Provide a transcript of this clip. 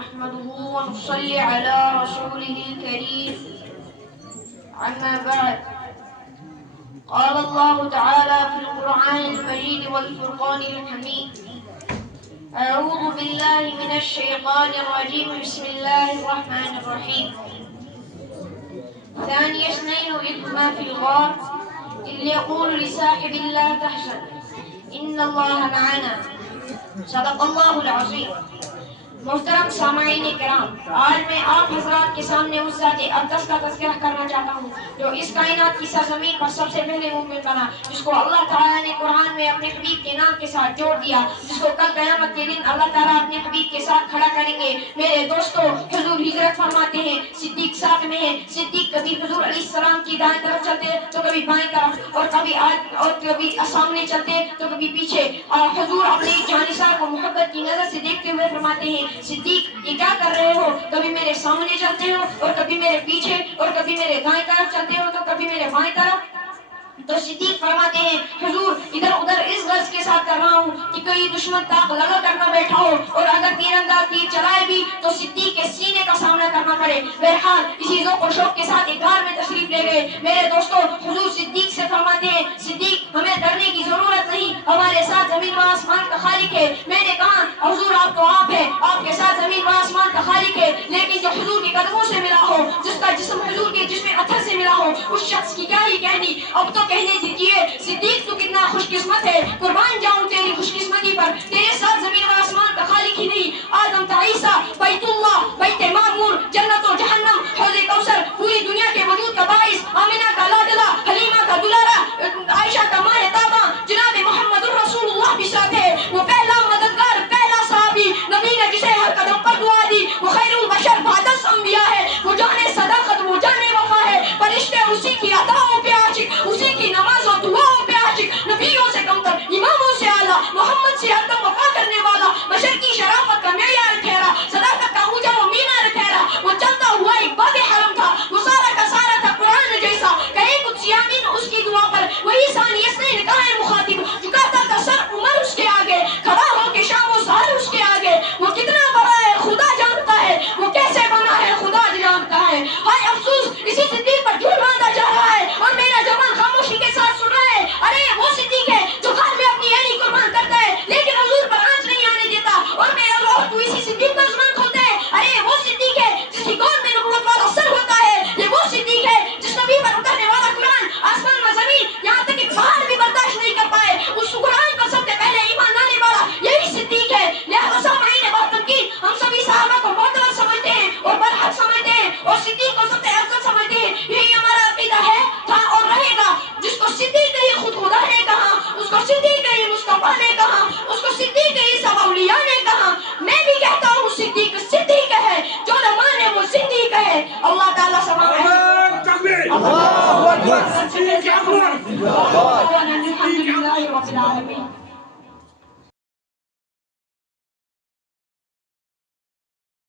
نحمده ونصلي على رسوله الكريم أما بعد قال الله تعالى في القرآن المجيد والفرقان الحميد أعوذ بالله من الشيطان الرجيم بسم الله الرحمن الرحيم ثاني اثنين إذ هما في الغار إذ يقول لصاحب لا تحزن إن الله معنا صدق الله العظيم. محترم سامعین کرام، آج میں آپ حضرات کے سامنے اس ذات اقدس کا تذکرہ کرنا چاہتا ہوں جو اس کائنات کی سرزمین پر سب سے پہلے مومن بنا، جس کو اللہ تعالیٰ نے قرآن میں اپنے حبیب کے نام کے ساتھ جوڑ دیا، جس کو کل قیامت کے دن اللہ تعالیٰ اپنے حبیب کے ساتھ کھڑا کریں گے. میرے دوستو، حضور ہجرت فرماتے ہیں، صدیق ساتھ میں ہے. صدیق کبھی حضور علیہ السلام کی دائیں طرف چلتے تو کبھی بائیں طرف، اور کبھی سامنے چلتے تو کبھی پیچھے. حضور اپنے جانثار کو محبت کی نظر سے دیکھتے ہوئے فرماتے ہیں، صدیق یہ کیا کر رہے ہو؟ کبھی میرے سامنے چلتے ہو اور کبھی میرے پیچھے، اور کبھی میرے دائیں طرف چلتے ہو تو کبھی میرے بائیں طرف. تو صدیق فرماتے ہیں، حضور ادھر ادھر اس غرض کے ساتھ کر رہا ہوں کہ کوئی دشمن طاق لگا کر نہ بیٹھا ہو، اور اگر تیر انداز تیر چلائے بھی تو صدیق کے سینے کا سامنا کرنا پڑے. بہرحال اسی ذوق و شوق کے ساتھ ایک غار میں تشریف لے گئے. میرے دوستو، حضور صدیق سے فرماتے ہیں، صدیق ہمیں ڈرنے کی ضرورت نہیں، ہمارے ساتھ زمین و آسمان کا خالق ہے. میں نے کہا حضور آپ تو آپ ہے، آپ کے ساتھ زمین و آسمان کا خالق ہے، لیکن جو حضور کے قدموں سے ملا ہو، جس کا جسم حضور کے جسم اتھر سے ملا ہو، اس شخص کی کیا ہی کہنی. اب تو کہنے دیجیے صدیق تو کتنا خوش قسمت ہے، قربان جاؤں تیری خوش قسمتی پر. تیرے ساتھ زمین و آسمان کا خالق ہی نہیں، آدم تا عیسیٰ، بیت اللہ، بیت معمور، جنت و جہنم، حوض کوثر، پوری دنیا کے وجود کا باعث، آمنہ کا لاڈلا، حلیمہ کا دلارا، عائشہ کا ماہ تاباں، جناب محمد الرسول اللہ بھی ساتھ ہے. وہ پہلا مددگار، پہلا صحابی، نبی نے جسے ہر قدم پر دعا دی. وہ خیر البشر بعد الانبیاء ہے، وہ جانے صداقت، وہ جانے وفا ہے. فرشتے اسی کی عطاؤں پہ عاشق، اسی کی نماز و دعاؤں پہ عاشق، نبیوں سے کمتر، اماموں سے اعلیٰ، محمد سے ہر دم وفا کرنے والا، بشر کی شرافت کا معیار ٹھہرا، صداقت کا اونچا و مینار ٹھہرا. وہ چلتا ہوا ایک باب حرم تھا، وہ سارا کا سارا تھا قرآن جیسا. کہے کچھ یامین اس کی دعا پر، وہی ثانی اس نے کہا ہے مخاطب، جھکاتا تھا سر عمر اس کے آگے، کھڑا ہو کے شام و سحر اس کے آگے. وہ کتنا بڑا ہے خدا جانتا ہے، وہ کیسے بنا ہے خدا جانتا ہے. ہائے افسوس اسی صدیق پر جھوٹ باندھا جا رہا ہے اور میرا جوان خاموشی کے ساتھ سن رہا ہے. ارے وہ صدیق ہے جو گھر میں اپنی اہلی قربان کرتا ہے لیکن حضور پر آنچ نہیں آنے دیتا، اور میرا روح تو اسی صدیق پر زبان کھولتا ہے. ارے وہ صدیق ہے جس کی گود میں نبوت والا سر ہوتا ہے. یہ وہ صدیق ہے جس نبی پر اترنے والا قرآن آسمان و زمین یہاں تک کہ پہاڑ بھی برداشت نہیں کر پائے. اس قرآن پر سب سے پہلے ایمان لانے والا یہی صدیق ہے. لہذا سامعین بات تنقید، ہم سبھی صحابہ کو معتبر سمجھتے ہیں اور برحق سمجھتے ہیں اور صدیق کو سب سے افضل سمجھتے ہیں. یہی ہمارا عقیدہ ہے، تھا اور رہے گا. جس کو صدیق ہی خود خدا نے کہا، اس کو صدیق ہی مصطفیٰ نے کہا، اس کو صدیق ہی سب اولیاء نے کہا. میں بھی کہتا ہوں صدیق صدیق ہے، جو نہ مانے وہ صدیق ہے. اللہ تعالیٰ سمجھے.